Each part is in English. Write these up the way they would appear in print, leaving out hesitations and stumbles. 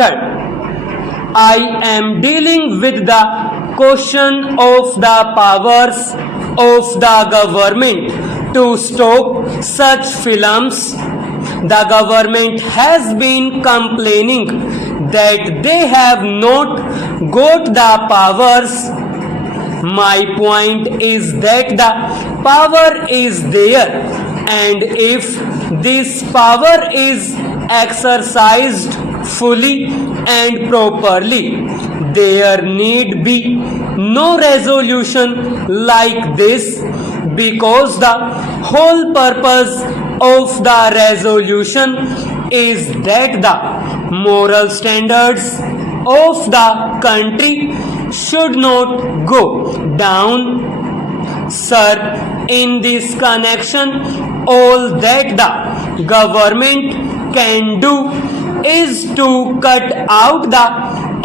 registered. I am dealing with the question of the powers of the government to stop such films. The government has been complaining that they have not got the powers. My point is that the power is there, and if this power is exercised fully and properly, there need be no resolution like this, because the whole purpose of the resolution is that the moral standards of the country should not go down. Sir, in this connection, all that the government can do is to cut out the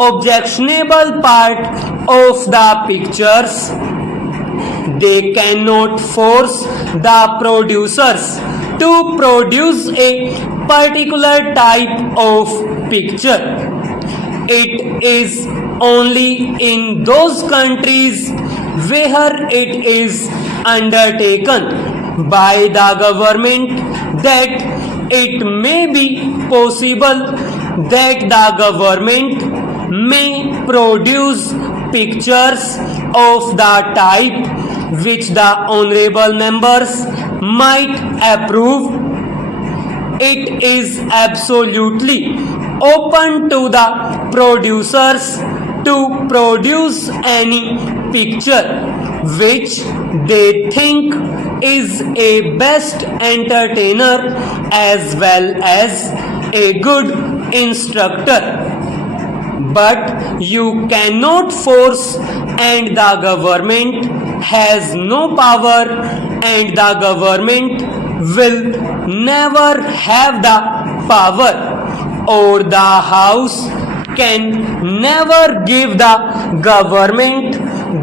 objectionable part of the pictures. They cannot force the producers to produce a particular type of picture. It is only in those countries where it is undertaken by the government that it may be possible that the government may produce pictures of the type which the honorable members might approve. It is absolutely open to the producers to produce any picture which they think is a best entertainer as well as a good instructor. But you cannot force, and the government has no power, and the government will never have the power, or the house can never give the government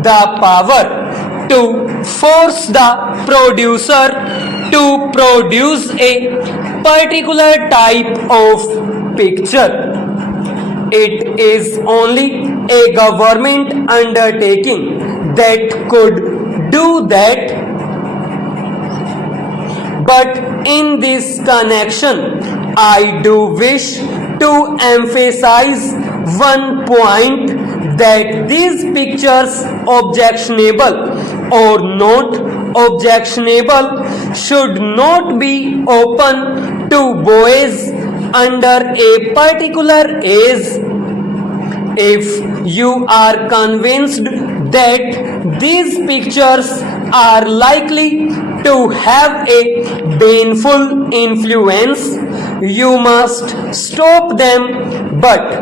the power to force the producer to produce a particular type of picture. It is only a government undertaking that could do that. But in this connection, I do wish to emphasize one point, that these pictures, objectionable or not objectionable, should not be open to boys under a particular age. If you are convinced that these pictures are likely to have a baneful influence, you must stop them. But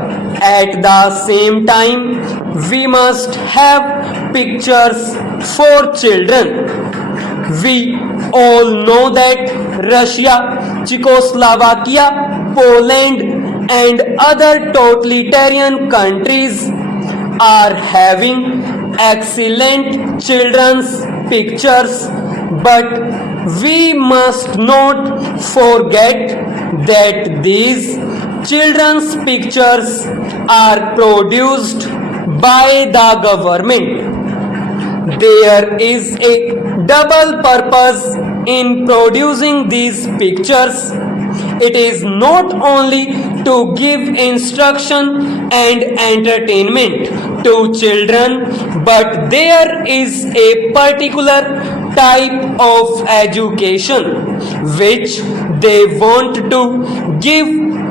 at the same time, we must have pictures for children. We all know that Russia, Czechoslovakia, Poland, and other totalitarian countries are having excellent children's pictures, but we must not forget that these children's pictures are produced by the government. There is a double purpose in producing these pictures. It is not only to give instruction and entertainment to children, but there is a particular type of education which they want to give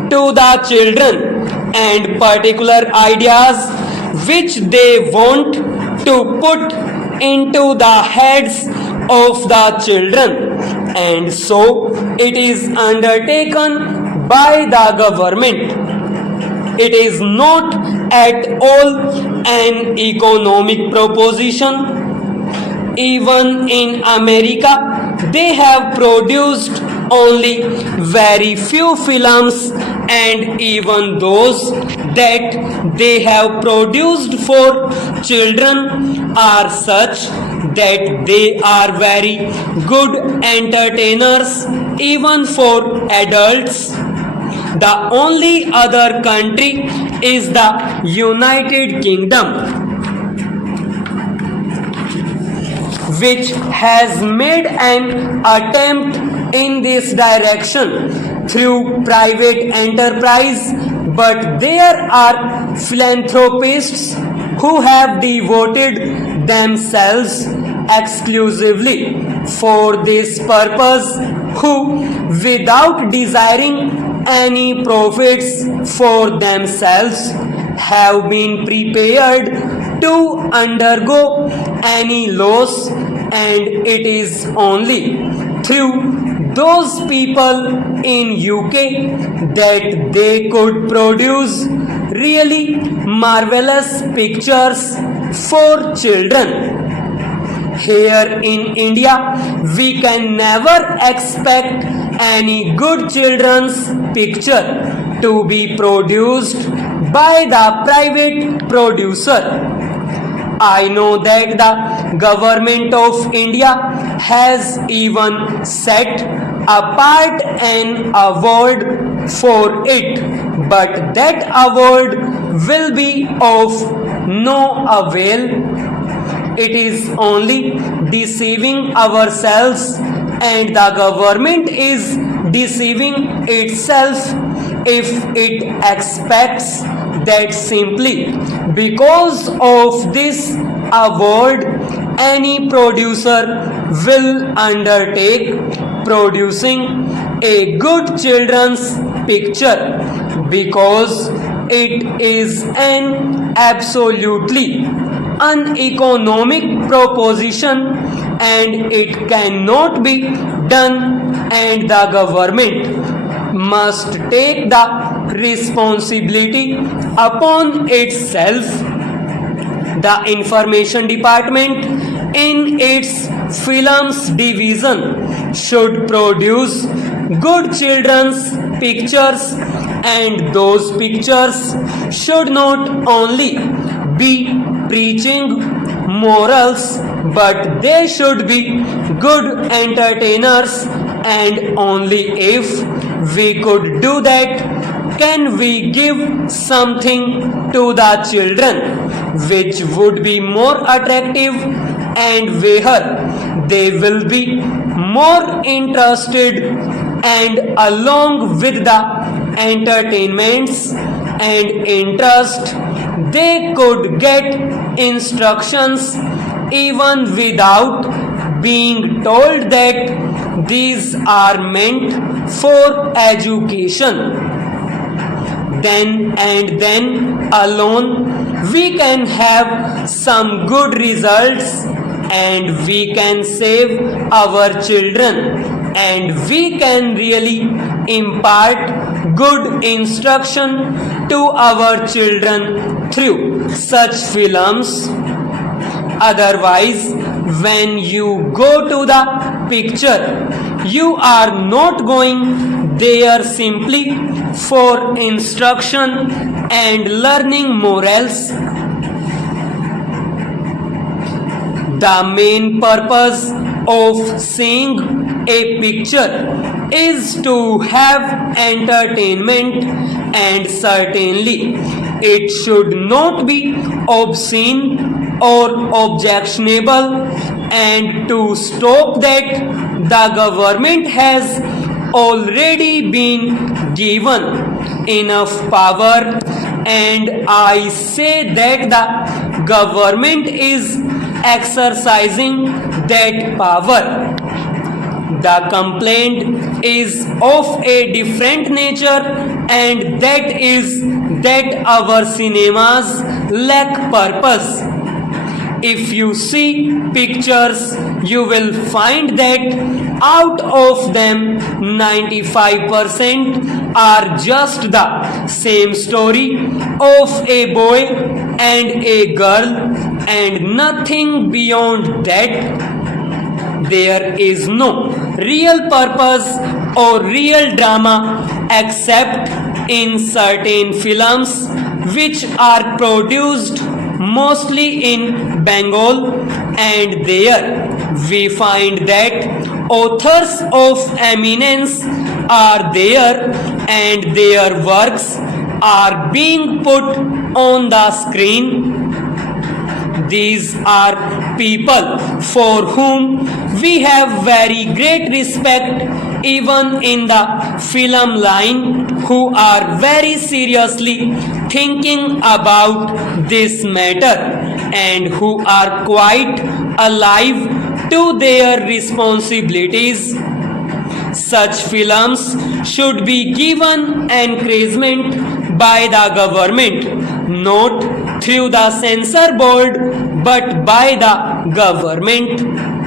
to the children, and particular ideas which they want to put into the heads of the children, and so it is undertaken by the government. It is not at all an economic proposition. Even in America, they have produced only very few films, and even those that they have produced for children are such that they are very good entertainers even for adults. The only other country is the United Kingdom, which has made an attempt in this direction through private enterprise, but there are philanthropists who have devoted themselves exclusively for this purpose, who, without desiring any profits for themselves, have been prepared to undergo any loss, and it is only through those people in UK that they could produce really marvelous pictures for children. Here in India, we can never expect any good children's picture to be produced by the private producer. I know that the government of India has even set apart an award for it, but that award will be of no avail. It is only deceiving ourselves, and the government is deceiving itself if it expects that simply because of this award any producer will undertake producing a good children's picture, because it is an absolutely uneconomic proposition and it cannot be done, and the government must take the responsibility upon itself. The information department in its films division should produce good children's pictures, and those pictures should not only be preaching morals, but they should be good entertainers, and only if we could do that can we give something to the children which would be more attractive and where they will be more interested, and along with the entertainments and interest they could get instructions even without being told that these are meant for education. Then and then alone we can have some good results, and we can save our children, and we can really impart good instruction to our children through such films. Otherwise, when you go to the picture, you are not going there simply for instruction and learning morals. The main purpose of seeing a picture is to have entertainment, and certainly it should not be obscene or objectionable, and to stop that the government has already been given enough power, and I say that the government is exercising that power. The complaint is of a different nature, and that is that our cinemas lack purpose. If you see pictures, you will find that out of them 95% are just the same story of a boy and a girl, and nothing beyond that. There is no real purpose or real drama except in certain films which are produced mostly in Bengal, and there we find that authors of eminence are there and their works are being put on the screen. These are people for whom we have very great respect even in the film line, who are very seriously thinking about this matter and who are quite alive to their responsibilities. Such films should be given encouragement by the government, not through the censor board but by the government.